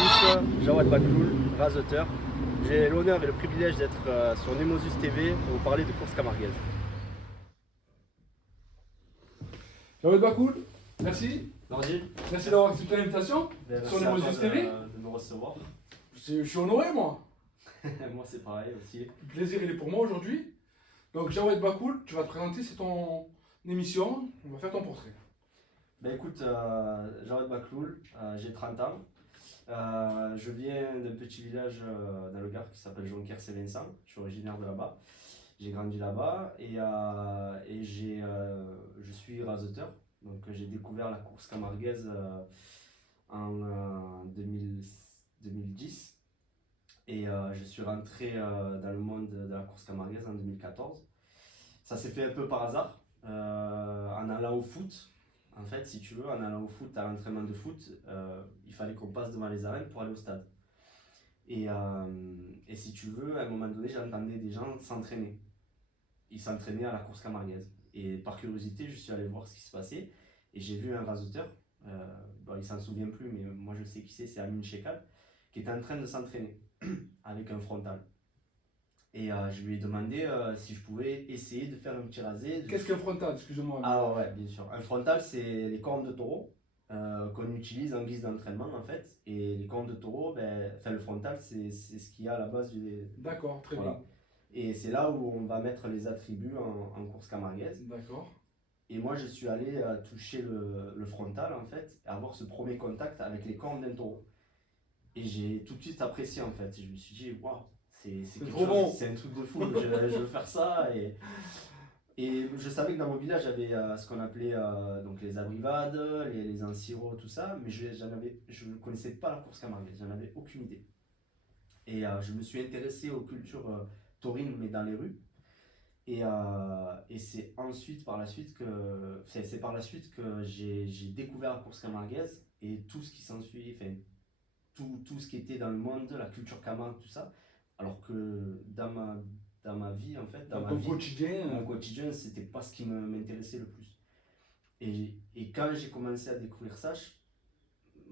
tous, Jawad Bakloul, raseteur. J'ai l'honneur et le privilège d'être sur Nemosus TV pour vous parler de course camarguaise. Jawad Bakloul, merci. Nordi, Merci d'avoir accepté l'invitation sur Nemosus TV. de nous recevoir. Je suis honoré, moi. Moi c'est pareil aussi. Le plaisir, il est pour moi aujourd'hui. Donc, Jawad Bakloul, tu vas te présenter, c'est ton émission. On va faire ton portrait. Ben écoute, Jawad Bakloul, j'ai 30 ans. Je viens d'un petit village dans le Gard qui s'appelle Jonquière-Saint-Vincent. Je suis originaire de là-bas. J'ai grandi là-bas et je suis raseteur. Donc j'ai découvert la course camarguaise en 2010 et je suis rentré dans le monde de la course camarguaise en 2014. Ça s'est fait un peu par hasard en allant au foot. En fait, si tu veux, en allant au foot, à l'entraînement de foot, il fallait qu'on passe devant les arènes pour aller au stade. Et si tu veux, à un moment donné, j'entendais des gens s'entraîner. Ils s'entraînaient à la course camarguaise. Et par curiosité, je suis allé voir ce qui se passait. Et j'ai vu un raseteur, bon, il s'en souvient plus, mais moi je sais qui c'est Amin Chekal, qui était en train de s'entraîner avec un frontal. Et je lui ai demandé si je pouvais essayer de faire un petit rasé. Qu'est-ce qu'un frontal, excuse-moi? Ah ouais, bien sûr. Un frontal, c'est les cornes de taureau qu'on utilise en guise d'entraînement en fait. Et les cornes de taureau, le frontal, c'est ce qu'il y a à la base du. D'accord, très Voilà. bien. Et c'est là où on va mettre les attributs en course camarguaise. D'accord. Et moi, je suis allé toucher le frontal en fait, et avoir ce premier contact avec les cornes d'un taureau. Et j'ai tout de suite apprécié en fait. Je me suis dit, waouh, c'est trop bon. C'est un truc de fou, je veux faire ça. Et je savais que dans mon village, j'avais ce qu'on appelait donc les abrivades, les enciros, tout ça, mais je ne connaissais pas la course camarguaise, j'en avais aucune idée. Et je me suis intéressé aux cultures taurines, mais dans les rues. Et c'est ensuite, par la suite, c'est par la suite que j'ai découvert la course camarguaise et tout ce qui s'ensuit, enfin, tout ce qui était dans le monde, la culture camargue, tout ça. Alors que dans ma vie, en fait, Dans ton quotidien. mon quotidien, c'était pas ce qui m'intéressait le plus. Et quand j'ai commencé à découvrir ça,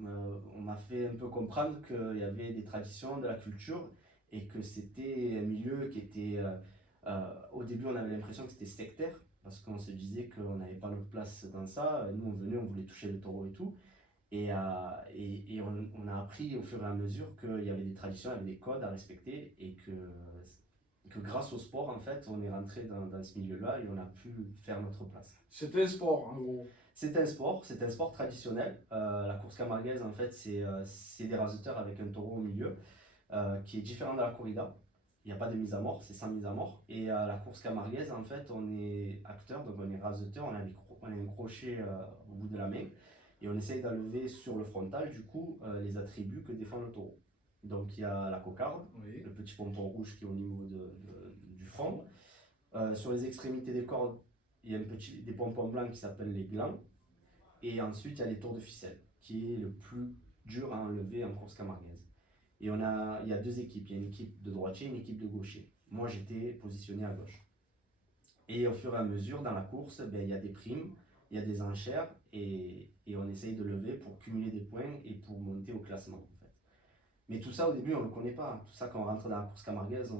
on m'a fait un peu comprendre qu'il y avait des traditions, de la culture, et que c'était un milieu qui était. Au début, on avait l'impression que c'était sectaire, parce qu'on se disait qu'on n'avait pas notre place dans ça. Nous, on venait, on voulait toucher le taureau et tout. Et on a appris au fur et à mesure qu'il y avait des traditions, il y avait des codes à respecter, et que grâce au sport, en fait, on est rentré dans ce milieu-là et on a pu faire notre place. C'était un sport, en gros. C'est un sport traditionnel. La course camarguaise, en fait, c'est des raseteurs avec un taureau au milieu, qui est différent de la corrida. Il n'y a pas de mise à mort, c'est sans mise à mort. Et la course camarguaise, en fait, on est acteur, donc on est raseteur, on a un crochet au bout de la main. Et on essaye d'enlever sur le frontal, du coup, les attributs que défend le taureau. Donc il y a la cocarde, Oui. le petit pompon rouge qui est au niveau du front. Sur les extrémités des cordes, il y a des pompons blancs qui s'appellent les glands. Et ensuite, il y a les tours de ficelle, qui est le plus dur à enlever en course camarguaise. Et il y a deux équipes, il y a une équipe de droitier et une équipe de gaucher. Moi, j'étais positionné à gauche. Et au fur et à mesure, dans la course, il y a des primes, il y a des enchères, et on essaye de lever pour cumuler des points et pour monter au classement. En fait. Mais tout ça, au début, on ne le connaît pas. Tout ça, quand on rentre dans la course camarguaise,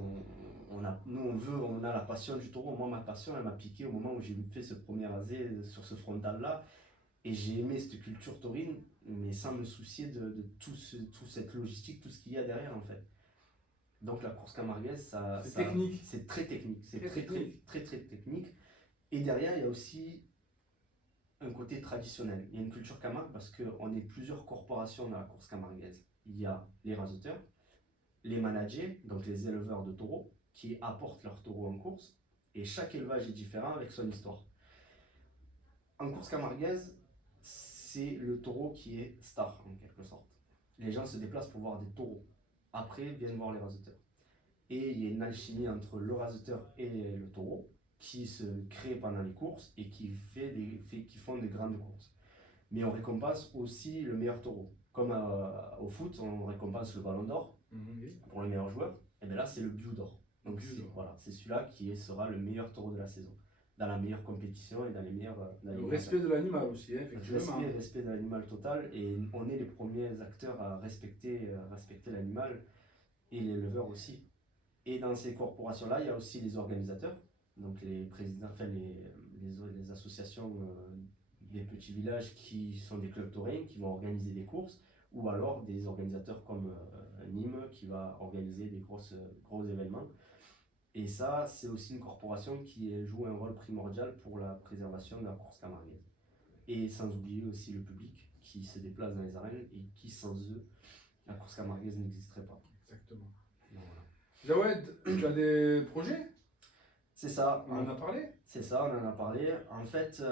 on a la passion du taureau. Moi, ma passion, elle m'a piqué au moment où j'ai fait ce premier rasé sur ce frontal-là. Et j'ai aimé cette culture taurine, mais sans me soucier de toute cette logistique, tout ce qu'il y a derrière, en fait. Donc la course camarguaise, Technique. C'est très technique. C'est Très technique. très technique. Et derrière, il y a aussi un côté traditionnel. Il y a une culture camargue parce qu'on est plusieurs corporations dans la course camarguaise. Il y a les raseteurs, les managers, donc les éleveurs de taureaux, qui apportent leurs taureaux en course. Et chaque élevage est différent avec son histoire. En course camarguaise, c'est le taureau qui est star en quelque sorte. Les gens se déplacent pour voir des taureaux. Après, viennent voir les raseteurs. Et il y a une alchimie entre le raseteur et le taureau qui se crée pendant les courses et qui font des grandes courses. Mais on récompense aussi le meilleur taureau. Comme au foot, on récompense le ballon d'or pour le meilleur joueur. Et bien là, c'est le Biou d'or. Donc c'est celui-là qui sera le meilleur taureau de la saison. dans la meilleure compétition et dans les meilleurs. Dans les Le meilleurs respect de l'animal aussi, hein, effectivement. respect de l'animal total, et on est les premiers acteurs à respecter l'animal et l'éleveur aussi. Et dans ces corporations-là, il y a aussi les organisateurs, donc les présidents, enfin les associations des petits villages qui sont des clubs taurins, qui vont organiser des courses, ou alors des organisateurs comme Nîmes qui va organiser des gros événements. Et ça, c'est aussi une corporation qui joue un rôle primordial pour la préservation de la course camarguaise. Et sans oublier aussi le public qui se déplace dans les arènes et qui, sans eux, la course camarguaise n'existerait pas. Exactement. Donc, voilà. Jawed, tu as des projets? C'est ça. On en a parlé? C'est ça, on en a parlé. En fait,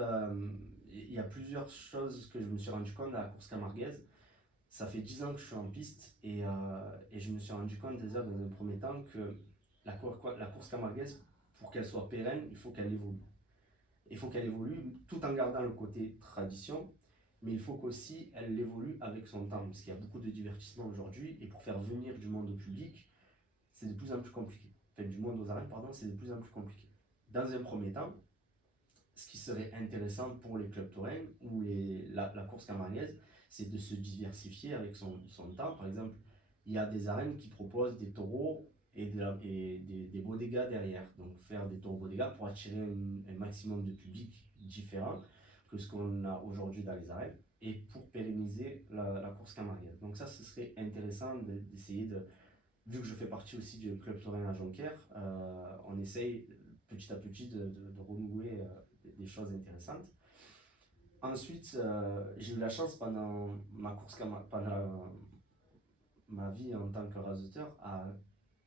il y a plusieurs choses que je me suis rendu compte à la course camarguaise. Ça fait 10 ans que je suis en piste et je me suis rendu compte déjà dans un premier temps que la course camarguaise, pour qu'elle soit pérenne, il faut qu'elle évolue. Il faut qu'elle évolue tout en gardant le côté tradition, mais il faut qu'aussi elle évolue avec son temps, parce qu'il y a beaucoup de divertissement aujourd'hui, et pour faire venir du monde au public, c'est de plus en plus compliqué. Enfin, du monde aux arènes, pardon, c'est de plus en plus compliqué. Dans un premier temps, ce qui serait intéressant pour les clubs taurins ou la course camarguaise, c'est de se diversifier avec son temps. Par exemple, il y a des arènes qui proposent des taureaux et des bodegas derrière. Donc faire des taureaux bodegas pour attirer un maximum de public différent que ce qu'on a aujourd'hui dans les arènes et pour pérenniser la course camarguaise. Donc ça, ce serait intéressant d'essayer de... Vu que je fais partie aussi du club taurin à Jonquière, on essaye petit à petit de renouer des choses intéressantes. Ensuite, j'ai eu la chance pendant pendant ma vie en tant que raseteur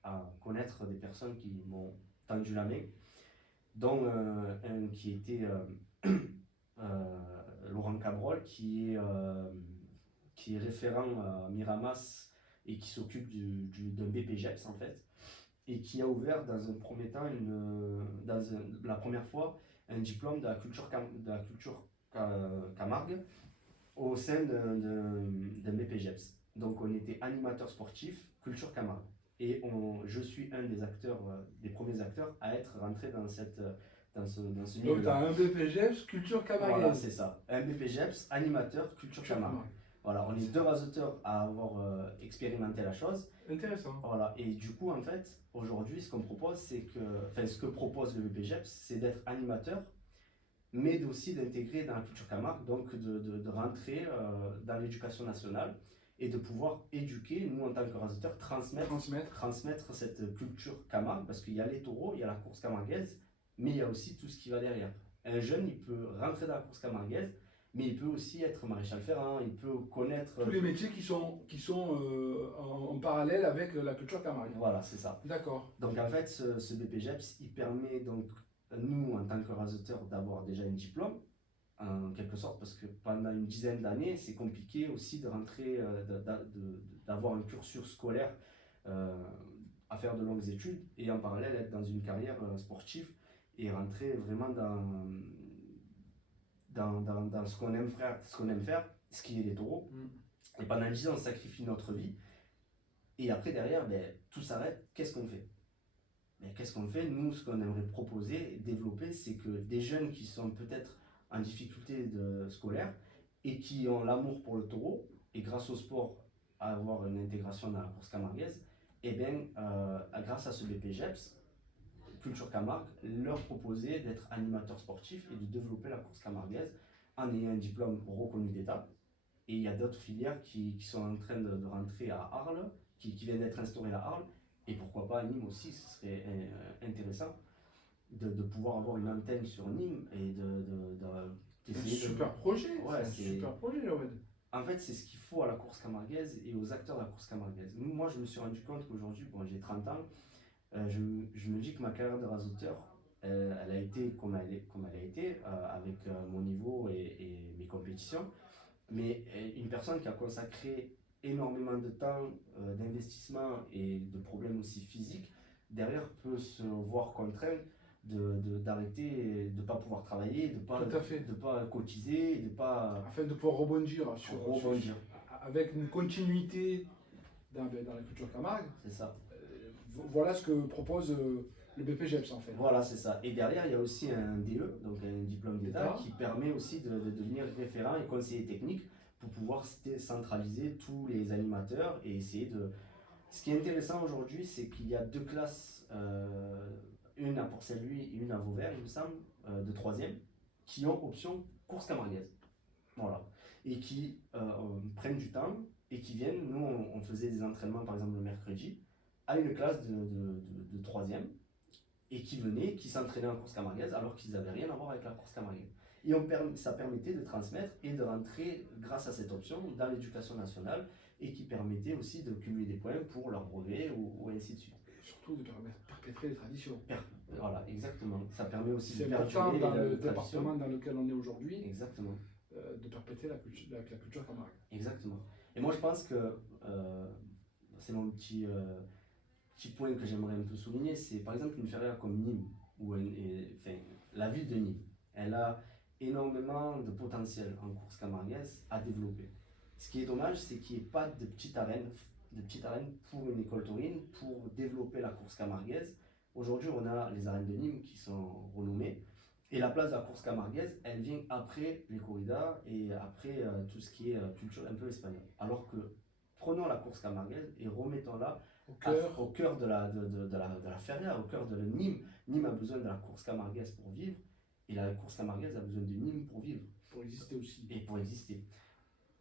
à connaître des personnes qui m'ont tendu la main, dont un qui était Laurent Cabrol, qui est référent à Miramas et qui s'occupe d'un BPGEPS en fait, et qui a ouvert dans un premier temps, la première fois, un diplôme de la culture Camargue au sein d'un BPGEPS. Donc on était animateur sportif, culture Camargue. Et je suis un des acteurs, des premiers acteurs à être rentré dans ce niveau. Donc tu as un BPGEPS, culture camarguaise. Voilà, c'est ça. Un BPGEPS, animateur, culture Camargue. Voilà, on est deux raseteurs à avoir expérimenté la chose. Intéressant. Voilà, et du coup, en fait, aujourd'hui, ce qu'on propose, ce que propose le BPGEPS, c'est d'être animateur, mais aussi d'intégrer dans la culture Camargue, donc de rentrer dans l'éducation nationale et de pouvoir éduquer, nous en tant que raseteurs, transmettre cette culture Camargue, parce qu'il y a les taureaux, il y a la course camarguaise, mais il y a aussi tout ce qui va derrière. Un jeune, il peut rentrer dans la course camarguaise, mais il peut aussi être maréchal ferrant, il peut connaître... Tous les métiers qui sont en parallèle avec la culture camargue. Voilà, c'est ça. D'accord. Donc en fait, ce BPGEPS, il permet donc, nous, en tant que raseteurs, d'avoir déjà un diplôme, en quelque sorte, parce que pendant une dizaine d'années, c'est compliqué aussi de rentrer, d'avoir un cursus scolaire, à faire de longues études, et en parallèle être dans une carrière sportive, et rentrer vraiment dans ce qu'on aime faire, ce qui est les taureaux. Et pendant 10 ans, on sacrifie notre vie. Et après, derrière, tout s'arrête. Qu'est-ce qu'on fait? Qu'est-ce qu'on fait? Nous, ce qu'on aimerait proposer et développer, c'est que des jeunes qui sont peut-être en difficulté scolaire et qui ont l'amour pour le taureau, et grâce au sport, à avoir une intégration dans la course camarguaise, et bien, grâce à ce BPGEPS, Culture Camargue, leur proposer d'être animateur sportif et de développer la course camarguaise en ayant un diplôme reconnu d'État. Et il y a d'autres filières qui sont en train de rentrer à Arles, qui viennent d'être instaurées à Arles, et pourquoi pas à Nîmes aussi. Ce serait intéressant de pouvoir avoir une antenne sur Nîmes et d'essayer super projet, ouais, c'est un super projet, Jawed. En fait, c'est ce qu'il faut à la course camarguaise et aux acteurs de la course camarguaise. Moi, je me suis rendu compte qu'aujourd'hui, bon, j'ai 30 ans, je me dis que ma carrière de raseteur, elle a été comme elle a été, avec mon niveau et mes compétitions. Mais une personne qui a consacré énormément de temps, d'investissement et de problèmes aussi physiques, derrière peut se voir contraint d'arrêter, de ne pas pouvoir travailler, de ne pas cotiser, afin de pouvoir rebondir avec une continuité dans la culture Camargue. C'est ça. Voilà ce que propose Le BPGEPS en fait. Voilà, c'est ça. Et derrière, il y a aussi un DE, donc un diplôme d'État, D'État. qui permet aussi de devenir référent et conseiller technique pour pouvoir centraliser tous les animateurs et essayer de... Ce qui est intéressant aujourd'hui, c'est qu'il y a deux classes, une à Port-Saint-Louis et une à Vauvert, il me semble, de troisième, qui ont option course camarguaise. Voilà. Et qui prennent du temps et qui viennent. Nous, on faisait des entraînements, par exemple, le mercredi, à une classe de troisième, et qui venaient, qui s'entraînaient en course camarguaise alors qu'ils n'avaient rien à voir avec la course camarguaise. Et ça permettait de transmettre et de rentrer, grâce à cette option, dans l'éducation nationale et qui permettait aussi de cumuler des points pour leur brevet ou ainsi de suite. Et surtout de perpétrer les traditions. Voilà, exactement. Ça permet aussi C'est de important perdurer dans la le tradition. département dans lequel on est aujourd'hui Exactement. de perpétrer la culture camargue. Exactement. Et moi, je pense que c'est mon petit point que j'aimerais un peu souligner, c'est par exemple une feria comme Nîmes, la ville de Nîmes, elle a énormément de potentiel en course camarguaise à développer. Ce qui est dommage, c'est qu'il n'y ait pas de petite arène pour une école taurine pour développer la course camarguaise. Aujourd'hui, on a les arènes de Nîmes qui sont renommées. Et la place de la course camarguaise, elle vient après les corridas et après tout ce qui est culture un peu espagnole. Alors que prenons la course camarguaise et remettons-la au cœur de la feria, au cœur de Nîmes. Nîmes a besoin de la course camarguaise pour vivre et la course camarguaise a besoin de Nîmes pour vivre. Pour exister aussi. Et pour exister.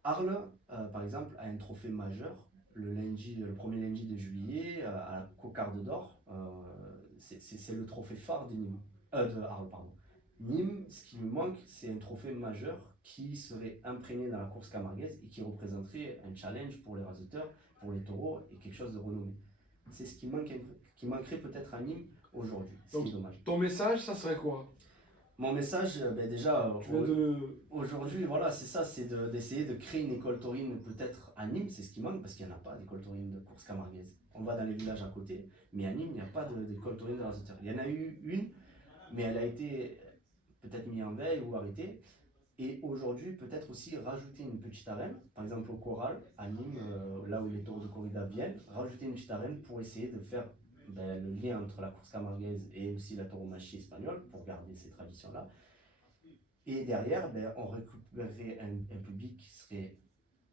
Arles, par exemple, a un trophée majeur le premier lundi de juillet à la Cocarde d'Or. C'est le trophée phare de Nîmes. De Arles, pardon. Nîmes, ce qui me manque, c'est un trophée majeur qui serait imprégné dans la course camarguaise et qui représenterait un challenge pour les rasoteurs, pour les taureaux et quelque chose de renommé. C'est ce qui manquerait peut-être à Nîmes aujourd'hui. C'est dommage. Ton message, ça serait quoi? Mon message, déjà, aujourd'hui, voilà, c'est ça, c'est d'essayer de créer une école taurine peut-être à Nîmes, c'est ce qui manque parce qu'il n'y en a pas d'école taurine de course camarguaise. On va dans les villages à côté, mais à Nîmes, il n'y a pas d'école taurine de rasoteurs. Il y en a eu une, mais elle a été peut-être mise en veille ou arrêtée. Et aujourd'hui, peut-être aussi rajouter une petite arène, par exemple au Corral, à Nîmes, là où les taureaux de corrida viennent, rajouter une petite arène pour essayer de faire le lien entre la course camarguaise et aussi la tauromachie espagnole, pour garder ces traditions-là. Et derrière, on récupérerait un public qui serait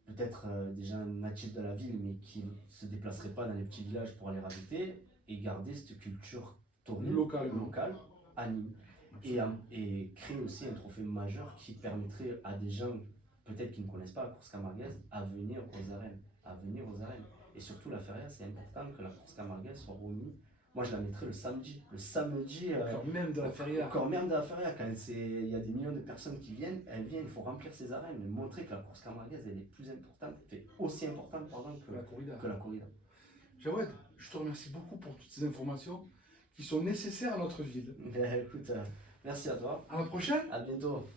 peut-être déjà natif de la ville, mais qui ne se déplacerait pas dans les petits villages pour aller rajouter, et garder cette culture taurine locale à Nîmes. Et créer aussi un trophée majeur qui permettrait à des gens, peut-être qui ne connaissent pas la course camarguaise, à venir aux arènes. Et surtout la feria, c'est important que la course camarguaise soit remise. Moi, je la mettrais le samedi. Encore même de la feria. Encore même de la feria. Quand il y a des millions de personnes qui viennent, il faut remplir ces arènes et montrer que la course camarguaise, elle est plus importante, aussi importante que la corrida. Jawed, je te remercie beaucoup pour toutes ces informations qui sont nécessaires à notre ville. Écoute, merci à toi. À la prochaine. À bientôt.